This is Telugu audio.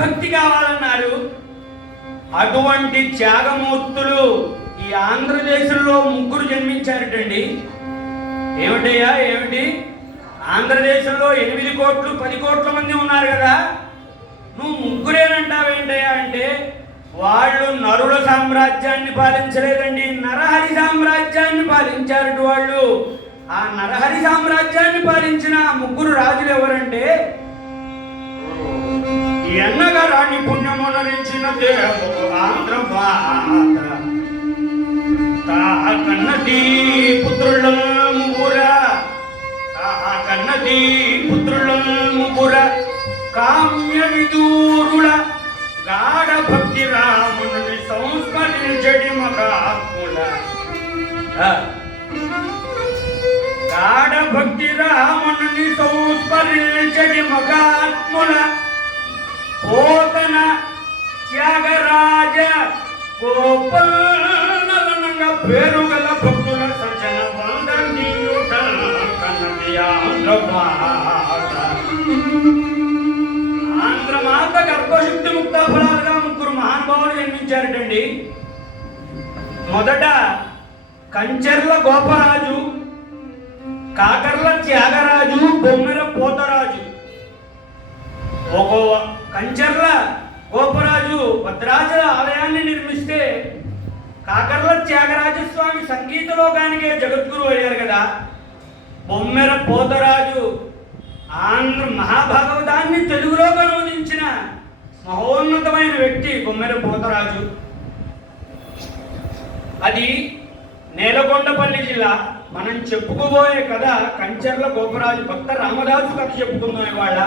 భక్తి కావాలన్నారు. అటువంటి త్యాగమూర్తులు ఈ ఆంధ్రదేశంలో ముగ్గురు జన్మించారటండి. ఏమిటయ్యా ఏమిటి? ఆంధ్రదేశంలో 8 కోట్లు 10 కోట్ల మంది ఉన్నారు కదా, నువ్వు ముగ్గురేనంటావేంటయ్యా అంటే, వాళ్ళు నరుల సామ్రాజ్యాన్ని పాలించలేదండి, నరహరి సామ్రాజ్యాన్ని పాలించారట వాళ్ళు. ఆ నరహరి సామ్రాజ్యాన్ని పాలించిన ముగ్గురు రాజులు ఎవరంటే, ఎన్నగా రాణి పుణ్యమునరించిన దేవుడు ఆంధ్రమాత కన్నది పుత్రుల ముగ్గుర, కన్నది పుత్రుల ముగ్గుర కామ్య విదూరుల గాఢ భక్తి రాముని సంస్మరించడి మగాత్ముల. గాఢ భక్తి రాముని సంస్మరించడి మగాత్ముల పోతన త్యాగరాజ గోపాలనంగా పేరు గల భక్తుల సజ్జన వందనీయుడ కన్నది ఆంధ్రమాత. ఆంధ్రమాత గర్భశుద్ధి ముక్త ఫలాలుగా ముగ్గురు మహానుభావులు జన్మించారటండి. మొదట కంచెర్ల గోపరాజు, కాకర్ల త్యాగరాజు, బొమ్మెర పోతరాజు. ఒక కంచెర్ల గోపరాజు భద్రాచల ఆలయాన్ని నిర్మిస్తే, కాకర్ల త్యాగరాజు స్వామి సంగీత లోకానికే జగద్గురు అయ్యారు కదా. బొమ్మెర పోతరాజు ఆంధ్ర మహాభాగవతాన్ని తెలుగులోకి అనువదించిన మహోన్నతమైన వ్యక్తి బొమ్మెర పోతరాజు. అది నేలకొండపల్లి జిల్లా. మనం చెప్పుకోబోయే కథ కంచెర్ల గోపరాజు భక్త రామదాసు కథ చెప్పుకుందాం ఇవాళ.